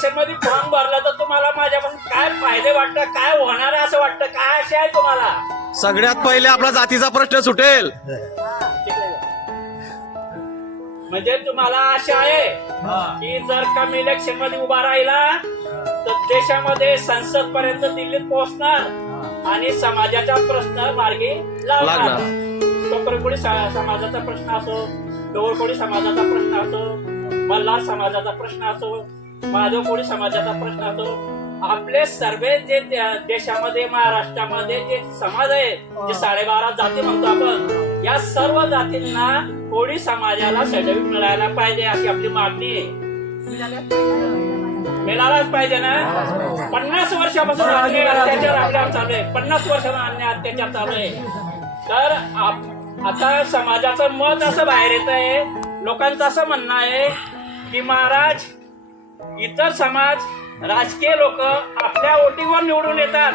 Election मध्ये form भरला तर तुम्हाला माझ्यापासून काय फायदे वाटतं, काय होणार आहे असं वाटतं, काय आशा आहे तुम्हाला? सगळ्यात पहिले आपला जातीचा प्रश्न सुटेल. म्हणजे तुम्हाला आशा आहे की जर का मी इलेक्शन मध्ये उभा राहिला तर देशामध्ये संसद पर्यंत दिल्लीत पोहोचणार आणि समाजाचा प्रश्न मार्गी लावणार. कोकणकोळी समाजाचा प्रश्न असो, ढोरकोळी समाजाचा प्रश्न असो, मल्हार समाजाचा प्रश्न असो, माधव कोळी समाजाचा प्रश्न असो, आपले सर्व जे देशामध्ये महाराष्ट्रामध्ये जे समाज आहे, जे 12.5 जाती म्हणतो आपण, या सर्व जातींना कोळी समाजाला सर्टिफिकेट मिळायला पाहिजे अशी आपली मागणी आहे. मिळालाच पाहिजे ना. 50 वर्षापासून अन्याय अत्याचार आपल्यावर चालू आहे. 50 वर्षापासून अन्याय अत्याचार चालू आहे. तर आता समाजाचं मत असं बाहेर येत आहे, लोकांचं असं म्हणणं आहे की महाराज इतर समाज, राजकीय लोक आपल्या वोटिंगवर निवडून येतात,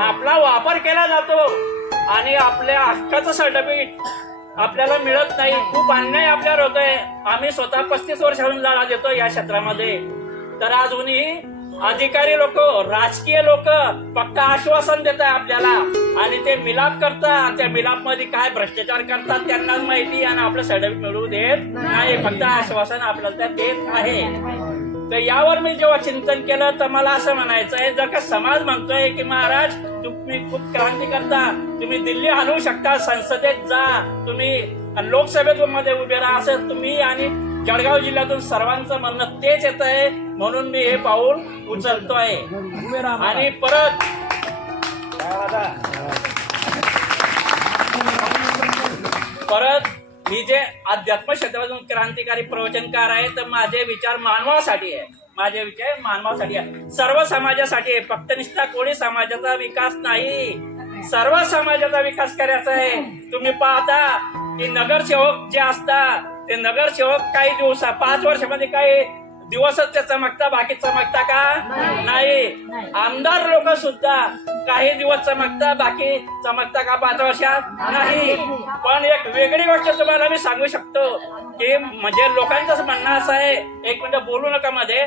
आपला वापर केला जातो आणि आपल्या हक्काचं सर्टिफिकेट आपल्याला मिळत नाही. खूप अन्याय आपल्यावर होतोय. आम्ही स्वतः 35 वर्षांपासून लढा देतो या क्षेत्रामध्ये. तर अजूनही अधिकारी लोक, राजकीय लोक फक्त आश्वासन देत आहे आपल्याला आणि ते मिलाप करतात. त्या मिलाप मध्ये काय भ्रष्टाचार करतात त्यांनाच माहिती आणि आपलं सर्टिफिकेट मिळवू देत नाही. फक्त आश्वासन आपल्याला देत आहे. तर यावर मी जेव्हा चिंतन केलं तर मला असं म्हणायचं आहे, जर का समाज म्हणतोय की महाराज तुम्ही खूप क्रांती करता, तुम्ही दिल्ली हलवू शकता, संसदेत जा, तुम्ही लोकसभेत मध्ये उभे राहा, असं तुम्ही आणि जळगाव जिल्ह्यातून सर्वांचं म्हणणं तेच येत आहे. म्हणून मी हे पाऊल उचलतोय. आणि परत मी जे अध्यात्म क्षेत्रातून क्रांतिकारी प्रवचनकार आहे, तर माझे विचार मानवासाठी आहे. माझे विचार मानवासाठी आहे, सर्व समाजासाठी आहे. फक्त निष्ठा कोळी समाजाचा विकास नाही, सर्व समाजाचा विकास करायचा आहे. तुम्ही पाहता की नगरसेवक जे असतात ते नगरसेवक काही दिवसा 5 वर्षामध्ये काही दिवसच ते चमकता, बाकी चमकता का नाही. आमदार लोक सुद्धा काही दिवस चमकता, बाकी चमकता का 5 वर्षात नाही. पण एक वेगळी गोष्ट तुम्हाला मी सांगू शकतो की म्हणजे लोकांचं म्हणणं असं आहे, एक मिनिट बोलू नका मध्ये,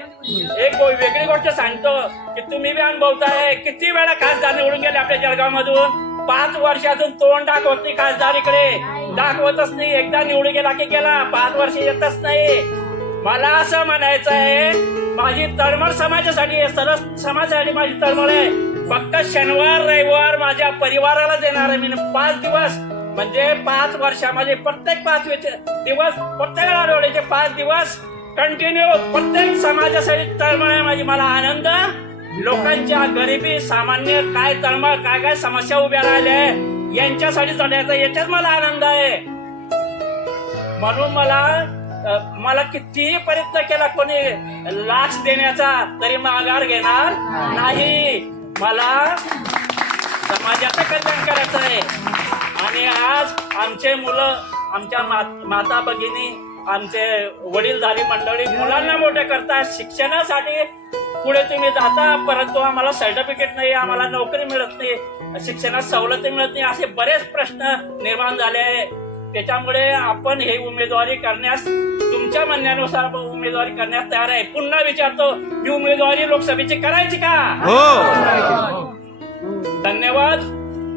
एक वेगळी गोष्ट सांगतो की तुम्ही बी अनुभवताय. किती वेळा खासदार निवडून गेले आपल्या जळगाव मधून, 5 वर्षातून तोंड दाखवत नाही खासदार, इकडे दाखवतच नाही. एकदा निवडून गेला की गेला, 5 वर्ष येतच नाही. मला असं म्हणायचं आहे, माझी तळमळ समाजासाठी आहे, सर्व समाजासाठी माझी तळमळ आहे. फक्त शनिवार रविवार माझ्या परिवाराला देणार आहे मी 5 दिवस. म्हणजे 5 वर्षामध्ये प्रत्येक 5 दिवस, प्रत्येक आठवड्याचे 5 दिवस कंटिन्यू प्रत्येक समाजासाठी तळमळ आहे माझी. मला आनंद, लोकांच्या गरिबी, सामान्य काय तळमळ, काय काय समस्या उभ्या राहिल्या यांच्यासाठी चढायचा, याच्यात मला आनंद आहे. म्हणून मला कितीही प्रयत्न केला कोणी लाच देण्याचा, तरी माघार घेणार नाही. मला समाजाचं कल्याण करायचं आहे. आणि आज आमचे मुलं, आमच्या माता भगिनी, आमचे वडीलधारी मंडळी मुलांना मोठे करतात, शिक्षणासाठी पुढे तुम्ही जाता, परंतु आम्हाला सर्टिफिकेट नाही, आम्हाला नोकरी मिळत नाही, शिक्षणात सवलती मिळत नाही, असे बरेच प्रश्न निर्माण झाले आहे. त्याच्यामुळे आपण हे उमेदवारी करण्यास, तुमच्या म्हणण्यानुसार उमेदवारी करण्यास तयार आहे. पुन्हा विचारतो, ही उमेदवारी लोकसभेची करायची का? धन्यवाद.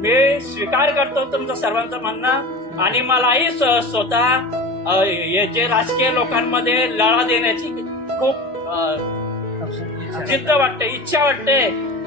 मी स्वीकार करतो तुमचं सर्वांचं म्हणणं. आणि मलाही स्वतः हे जे राजकीय लोकांमध्ये लढा देण्याची खूप जिद्द वाटते, इच्छा वाटते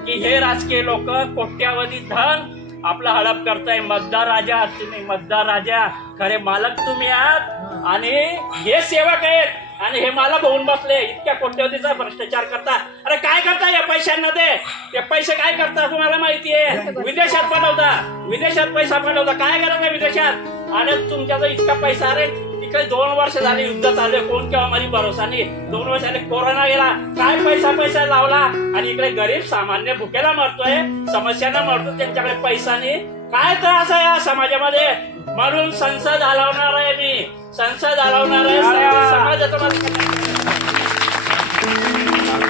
की हे राजकीय लोक कोट्यावधी धन आपला हडप करताय. मतदार राजा, तुम्ही मतदार राजा, खरे मालक तुम्ही आहात आणि हे सेवक आहेत आणि हे मालक होऊन बसले. इतक्या कोट्यवधीचा भ्रष्टाचार करता. अरे काय करता या पैशांमध्ये? ते पैसे काय करता तुम्हाला माहिती आहे? विदेशात पाठवता, विदेशात पैसा पाठवता. काय गरज आहे विदेशात? आणि तुमच्याचा इतका पैसा, अरे तिकडे 2 वर्ष झाले युद्ध चालू आहे, कोण केव्हा माझी भरोसा नाही. 2 वर्ष झाले कोरोना गेला, काय पैसा लावला आणि इकडे गरीब सामान्य भुकेला मरतोय, समस्यांना मरतो, त्यांच्याकडे पैसा नाही. काय त्रास आहे या समाजामध्ये? म्हणून संसद हलवणार आहे मी, संसद हलवणार आहे, समाजाचं.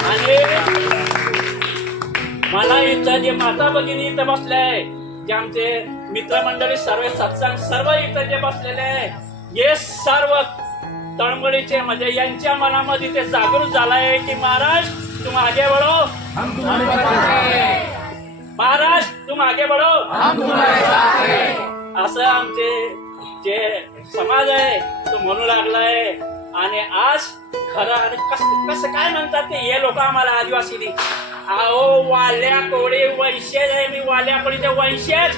आणि मला इथं जे माता भगिनी इथं बसले आहे, जे आमचे मित्रमंडळी, सर्व सत्संग, सर्व इथं जे बसलेले आहे, हे सर्व तळमळीचे, म्हणजे यांच्या मनामध्ये ते जागृत झालाय की महाराज तुम आगे बढ़ो, हम तुम्हारे साथ हैं. महाराष्ट्र तुम आगे बढ़ो, हम तुम्हारे साथ हैं. असं आमचे जे समाज आहे तो म्हणू लागलाय. आणि आज खरं आणि कसं काय म्हणतात ते हे लोक आम्हाला आदिवासी. अहो वाल्या कोळी वंशज आहे मी, वाल्या कोळीचे वंशज,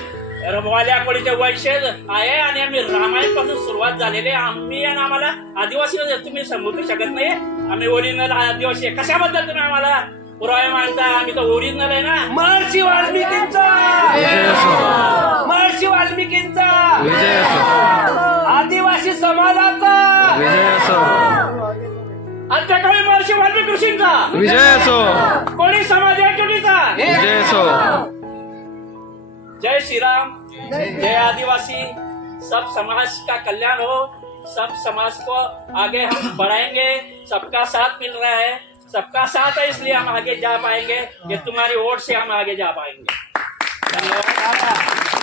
वाल्या कोळीचे वंशज आहे. आणि आम्ही रामायण पासून सुरुवात झालेली. आम्ही आणि आम्हाला आदिवासी तुम्ही समजू शकत नाही. आम्ही ओरिजिनल आदिवासी आहे. कशाबद्दल तुम्ही आम्हाला पुरावे मागता? आम्ही तर ओरिजिनल आहे ना. महर्षी वाल्मिकींचा, महर्षी वाल्मिकींचा, आदिवासी समाजाचा विजय असो, आजच्या महर्षी वाल्मिकी ऋषींचा विजय असो, कोळी समाज एकजुटीचा विजय असो. जय श्री राम, जय आदिवासी. सब समाज का कल्याण हो, सब समाज को आगे हम बढ़ाएंगे. सबका साथ मिल रहा है, सबका साथ है, इसलिए हम आगे जा पाएंगे. ये तुम्हारी वोट से हम आगे जा पाएंगे. धन्यवाद.